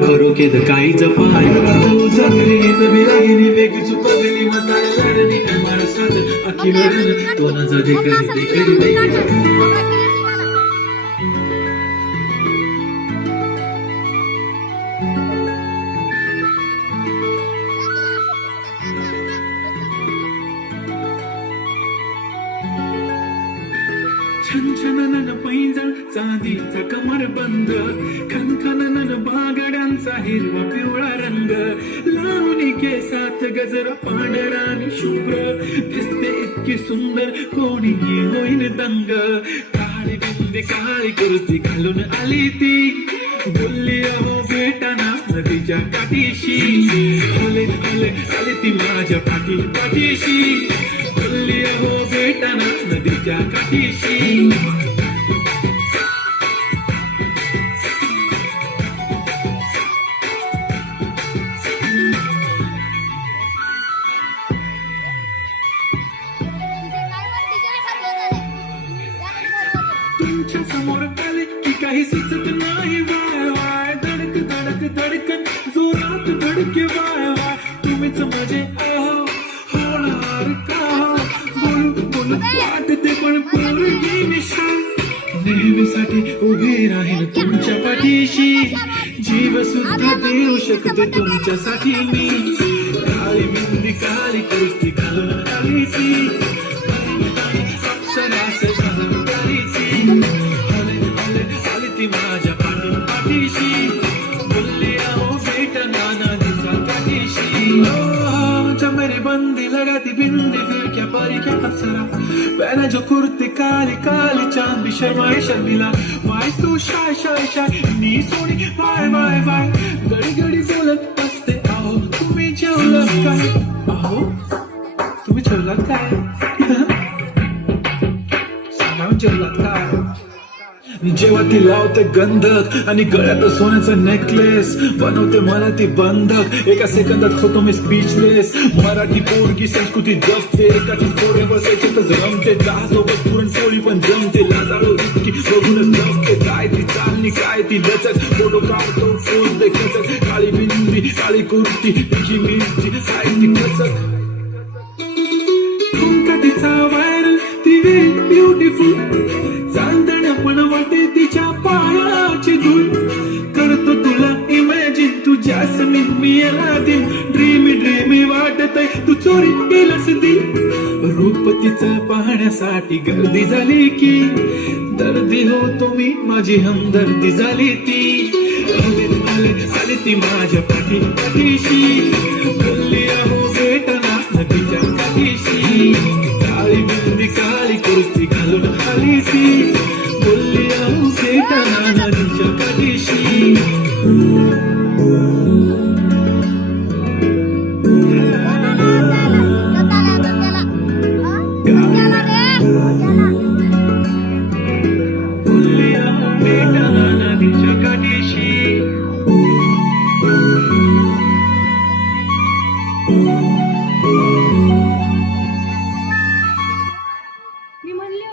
खरोखेद काहीच पाय जगली बिरागिनी वेगळी चुकली म्हातार लढणी माणसात अखी वरण तोंडाचा देखरी छनछनन पैंजण चांदीचा कमरबंद खनखनन बागड्यांचा हिरवा पिवळा रंग लावणी केसात गजरा पांढरा आणि शुभ्र दिसते इतकी सुंदर कोणीही होईल दंग काळी बिंदी काळी कुर्ती घालून आली ती बोलली अहो भेटाना नदीच्या काठीशी आले आले आले ती माझ्या पाठीशी बोलली अहो भेटाना नदीच्या काठीशी तुमच्या समोर आले की काही सुचत नाही वाय वाय धडक धडक धडकन जोरात धडके वाय वाय तुम्हीच माझे आहो होणार का बोलू बोलू वाटते पण पोरगी निशाण नेहमीसाठी उभी राहील तुमच्या पाठीशी जीव सुद्धा देऊ शकते तुमच्यासाठी मी काळी बिंदी काळी कुस्ती घालून आली ती अक्षरास माझ्या पाठीशी बोलली आओ बेटा नदीच्या काठीशी मेरी बंदी लगाती बिंदी फिर क्या परी क्या अप्सरा पहना जो कुर्ती काली काली चांद भी शर्माए शर्मिला वाय तू शाय शाय शाय नी सोनी वाय वाय वाय गडी गडी बोलत असते आओ तुम्ही जेवलात काय आओ तुम्ही जेवलात काय सांगा जेवलात काय जेव्हा ती लावते गंधक आणि गळ्यात सोन्याचा नेकलेस बनवते मला ती बंधक एका सेकंदात होतो मी स्पीचलेस मराठी पोरगी संस्कृती जपते एकाची पोरे बसायचे तर रमते चहासोबत पुरणपोळी पण जमते लाजाळू इतकी बघूनच जमते काय ती चालणी काय ती लचक फोटो काढतो फूल देखत काळी बिंदी काळी कुर्ती तिची मिरची काय ती कसक तिचा व्हायरल ती ब्युटिफुल चांदण पण वाटे तिच्या पायाची धूळ करतो तुला इमॅजिन तू जॅस्मिन मी अलादीन ड्रीमी ड्रीमी वाटत तू चोरी केलंस दी रूप तिचं पाहण्यासाठी गर्दी झाली की दर्दी होतो मी माझी हमदर्दी झाली ती आले आले आले ती माझ्या पाठीशी बोलली अहो भेटना नदीच्या काठीशी काळी बिंदी काळी कुर्ती घालून आली ती